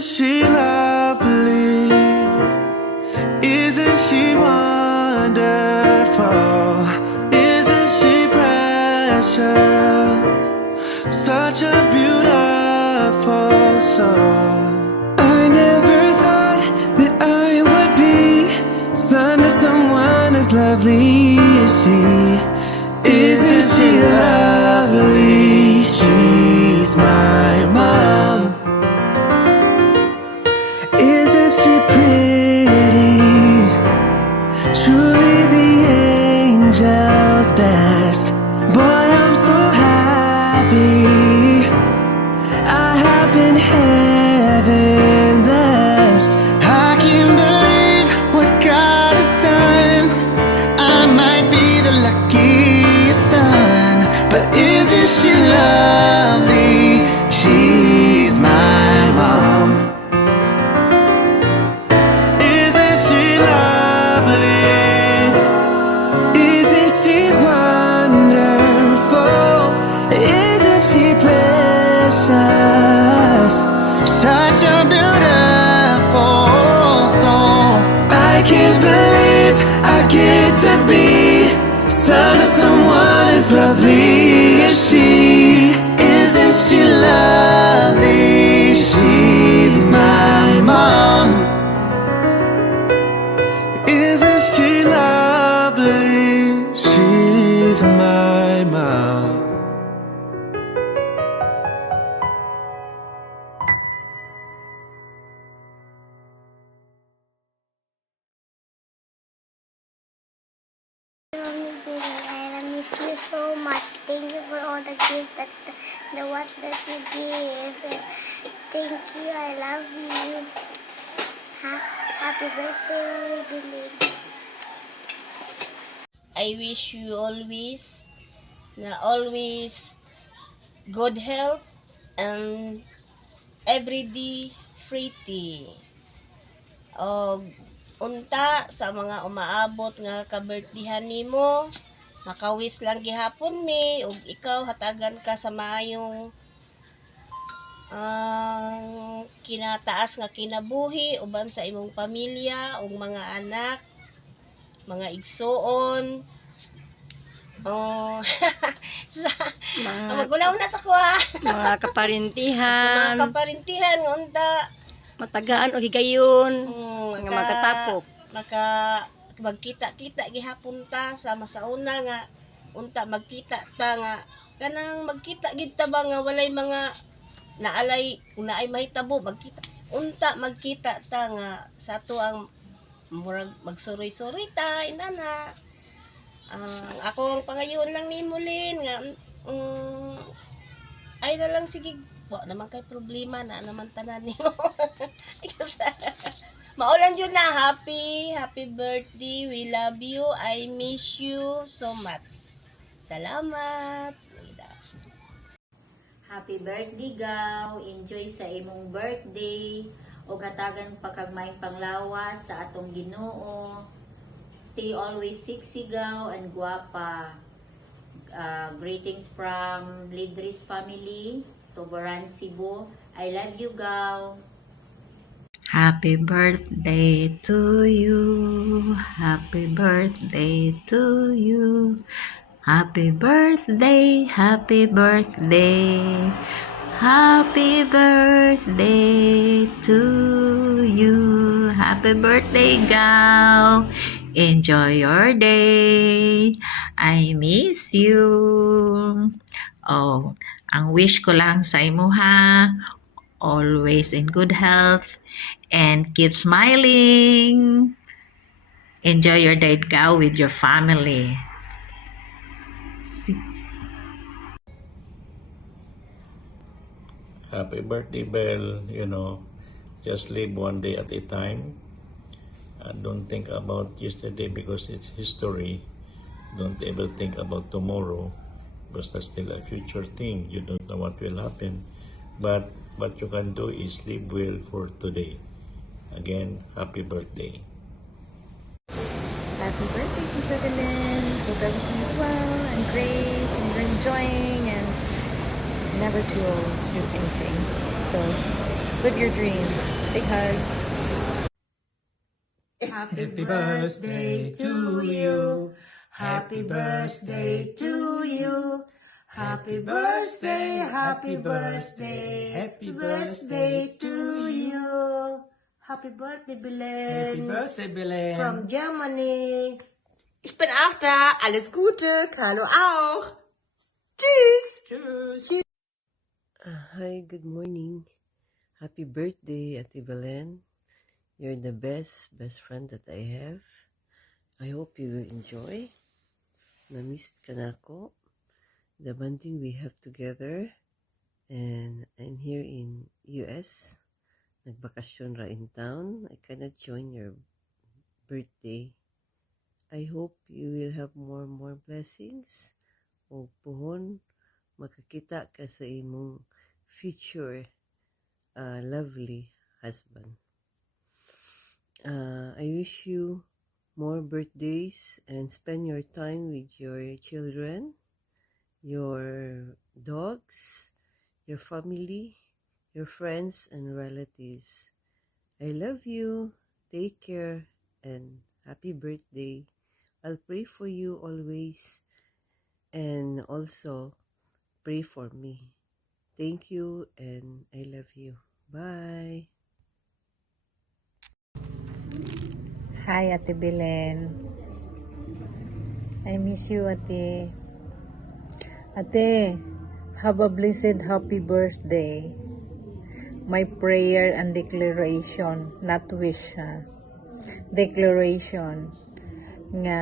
Isn't she lovely? Isn't she wonderful? Isn't she precious? Such a beautiful soul. I never thought that I would be son to someone as lovely as she. Isn't she lovely? She's my mom. Isn't she pretty? Truly the angel's best. Boy, I'm so happy. I have been heaven blessed. I can't believe what God has done. I might be the luckiest son, but isn't she lovely? She's my mom. Isn't she lovely? Isn't she wonderful? Isn't she precious? Such a beautiful soul. I can't believe I get to be son of someone as lovely as she. Isn't she lovely? She's my mom. Isn't she lovely? She's my mom. I miss you so much. Thank you for all the gifts the what that you give. Thank you. I love you. Happy birthday, Billy. I wish you always good health and everyday pretty. Og unta sa mga umaabot nga ka-birthdayhan nimo, makawis lang gihapon mi ug ikaw hatagan ka sa maayong kinataas nga kinabuhi uban sa imong pamilya ug mga anak, mga igsuon. Magulaw na sa kuha. Mga kaparintihan, Sa mga kaparintihan nga unta matagaan o higayon, nga maka magkatapok. magkita-kita gihapon ta sa masauna nga unta magkita ta nga kanang magkita gid ta ba nga walay mga naalay kung naay mahitabo magkita ta nga sa ato ang murag magsuroy-suroy ta inana. Ako ang pangayon lang ni Mulin nga ay na lang sige wa naman kay problema na naman tanan nimo. Maulan jud na happy birthday, we love you, I miss you so much. Salamat. Happy birthday, Gaw. Enjoy sa imong birthday. O hatagan pa kag may panglawas sa atong Ginoo. Stay always sexy, Gaw, and guwapa. Greetings from Lidris family, Tubaran, Cebu. I love you, Gaw. Happy birthday to you. Happy birthday to you. Happy birthday, happy birthday. Happy birthday to you. Happy birthday, Gal. Enjoy your day. I miss you. Oh, ang wish ko lang sa imo ha, always in good health and keep smiling. Enjoy your day, Gal, with your family. Happy birthday, Belle. Just live one day at a time. Don't think about yesterday because it's history. Don't ever think about tomorrow because that's still a future thing. You don't know what will happen. But what you can do is live well for today. Again, happy birthday. Happy birthday, Tita Belen. Hope everything is well and great and you're enjoying, and it's never too old to do anything. So live your dreams because Happy birthday to you. Happy birthday to you. Happy birthday, happy birthday, happy birthday to you. Happy birthday, Belen. Happy birthday, Belen. From Germany. Ich bin auch da. Alles Gute. Carlo auch. Tschüss. Tschüss. Hi, good morning. Happy birthday, Ate Belen. You're the best friend that I have. I hope you will enjoy. Na-miss ka na ako. The bonding we have together. And I'm here in US. Nagbakasyon ra in town. I cannot join your birthday. I hope you will have more and more blessings. O puhon, makakita ka sa imong future lovely husband. I wish you more birthdays and spend your time with your children, your dogs, your family, your friends and relatives. I love you. Take care and happy birthday. I'll pray for you always and also pray for me. Thank you and I love you. Bye. Hi, Ate Belen. I miss you, Ate. Ate, have a blessed happy birthday. My prayer and declaration, not wish, declaration, nga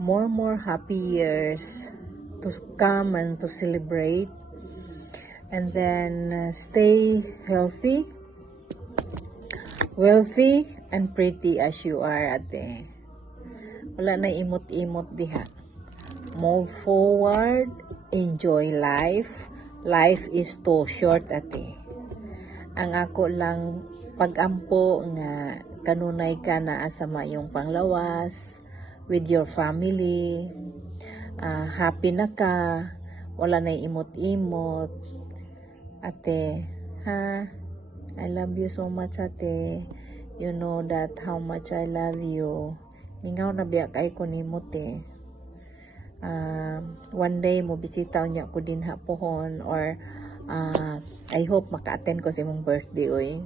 more happy years to come and to celebrate. And then stay healthy, wealthy, and pretty as you are, Ate. Wala na imot-imot diha. Move forward, enjoy life. Life is too short, Ate. Ang ako lang pagampo nga kanunay ka na asa mayong panglawas with your family. Happy na ka. Wala na imot-imot. Ate, ha? I love you so much, Ate. You know that how much I love you. Mingaw na biya kay ko nimot eh. One day mo bisita niya ko din hapohon or I hope maka-attend ko sa imong birthday oy.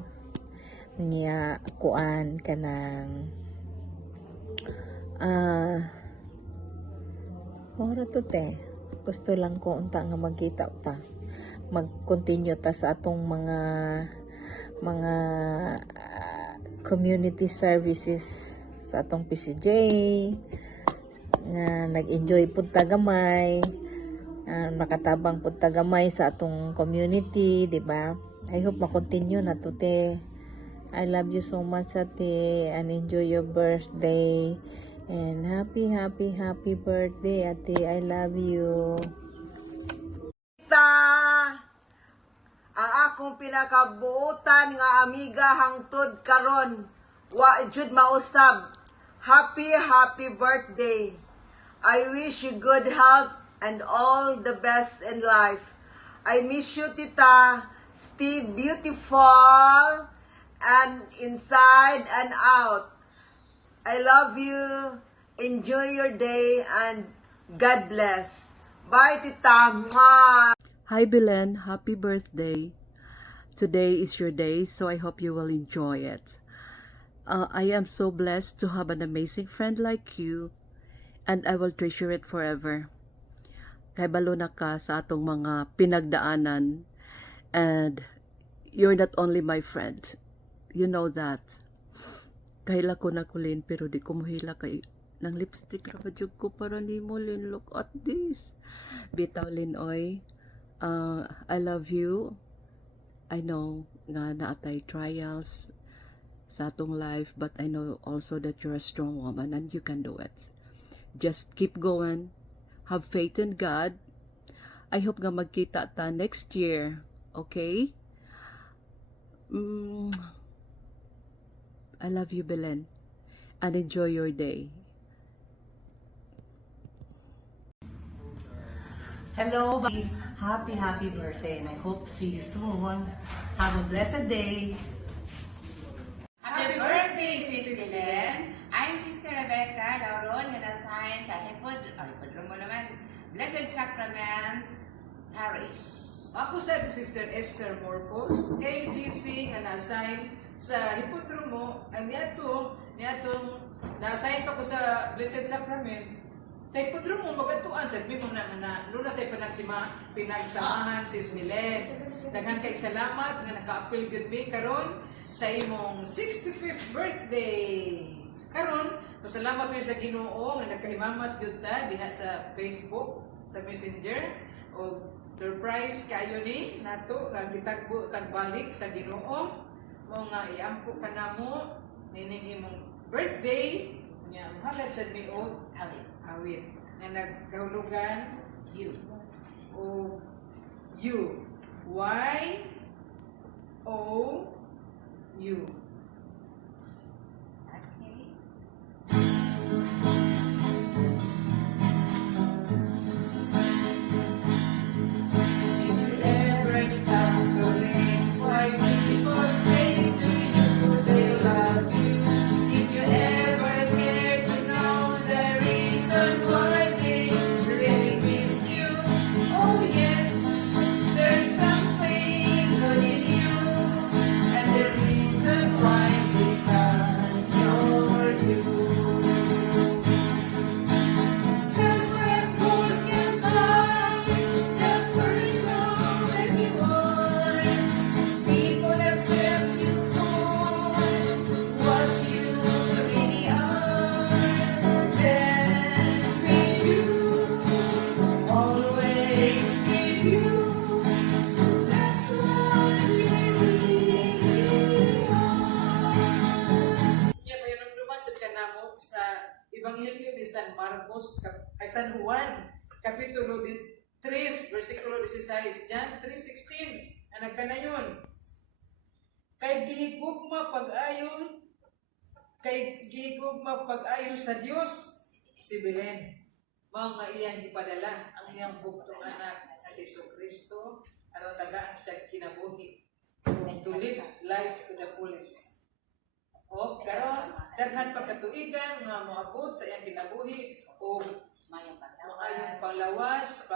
Niya kuan kanang ora to te. Gusto lang ko unta nga magkita ta. Mag-continue ta sa atong mga community services sa atong PCJ nga nag-enjoy pud ta gamay, nakatabang pud ta gamay sa atong community, di ba? I hope ma-continue na to te. I love you so much, Ate, and enjoy your birthday and happy birthday, Ate. I love you. Ang akong pinakabuutan nga amiga hangtod karon wa jud mausab. Happy birthday. I wish you good health and all the best in life. I miss you, Tita. Stay beautiful and inside and out. I love you. Enjoy your day and God bless. Bye, Tita. Mwah. Hi Belen, happy birthday. Today is your day, so I hope you will enjoy it. I am so blessed to have an amazing friend like you, and I will treasure it forever. Kay balo na ka sa atong mga pinagdaanan, and you're not only my friend. You know that. Kahila ko na kulin, pero di ko mohila kay ng lipstick ra jud ko para nimo, Lin. Look at this. Bitaw, Lin, oy. I love you. I know nga naatay trials sa atong life, but I know also that you're a strong woman and you can do it. Just keep going. Have faith in God. I hope nga magkita ta next year. Okay? I love you, Belen. And enjoy your day. Hello, happy birthday, and I hope to see you soon. Have a blessed day. Happy birthday, Sis Belen! I'm Sister Rebecca Lauron, yung na-assign sa Hipodromo naman, Blessed Sacrament Parish. Ako sa Sister Esther Morcos, LGC nga na-assign sa Hipodromo, ang niatong na-assign pa ko sa Blessed Sacrament. Sa Hipodromo, magatuan, sabi mo na luna tayo pinagsamahan, Sis Belen. Daghan kay salamat nga naka-appeal good me karon sa imong 65th birthday. Karon, pasalamat ko sa Ginoo nga nagkahimamat gyud ta diha sa Facebook, sa Messenger, o surprise kayo ni nato nga gitagbo tagbalik sa Ginoo mo nga iampo ka namo nining imong birthday nya halad sa miot awit nga nagkahulugan you o you Y-O-U. Did you ever stop believing why people say to you they love you? Did you ever care to know the reason why they really miss you? Oh yes, there's something good in you, and the reason why because you're you. Separate both can buy the person that you are. People accept you for what you really are. Then with you, always with you. That's what you really are. Iya pa yung duman sa kanamo sa Ebanghelyo ni San Marcos, San Juan, Kapitulo 3, versikulo 16, John 3:16, ang nagkanayon. Kay gihigugma pag-ayo sa Dios si Belen. Mao nga iyang ipadala ang iyang bugtong anak sa Jesucristo aron tagaan siya kinabuhi to live life to the fullest. O karon daghan pa katuigan nga moabot sa iyang kinabuhi o maayong panglawas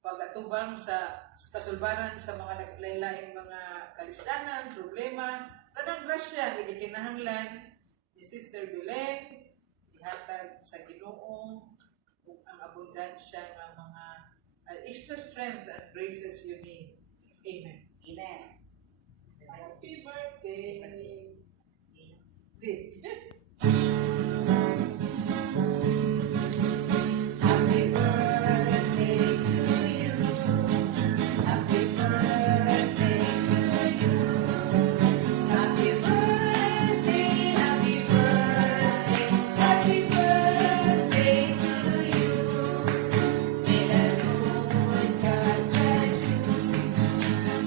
pag-atubang sa kasulbaran sa mga naglain-laing mga kalisdanan, problema, tanang grasya nga gikinahanglan ni Sister Belen ihatag sa Ginoo ug ang abundansya nga mga extra strength and graces you need. Amen. Amen. Happy birthday. Di. Happy birthday to you. Happy birthday to you. Happy birthday, happy birthday, happy birthday to you. May the Lord God bless you.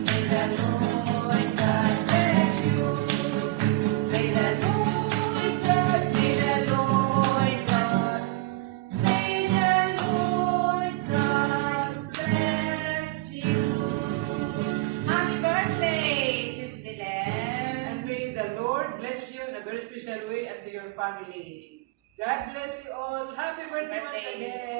May the Lord God bless you. May the Lord God, may the Lord God, may the Lord God bless you. Happy birthday, Sis Belen. And may the Lord bless you in a very special way and to your family. God bless you all. Happy birthday once again.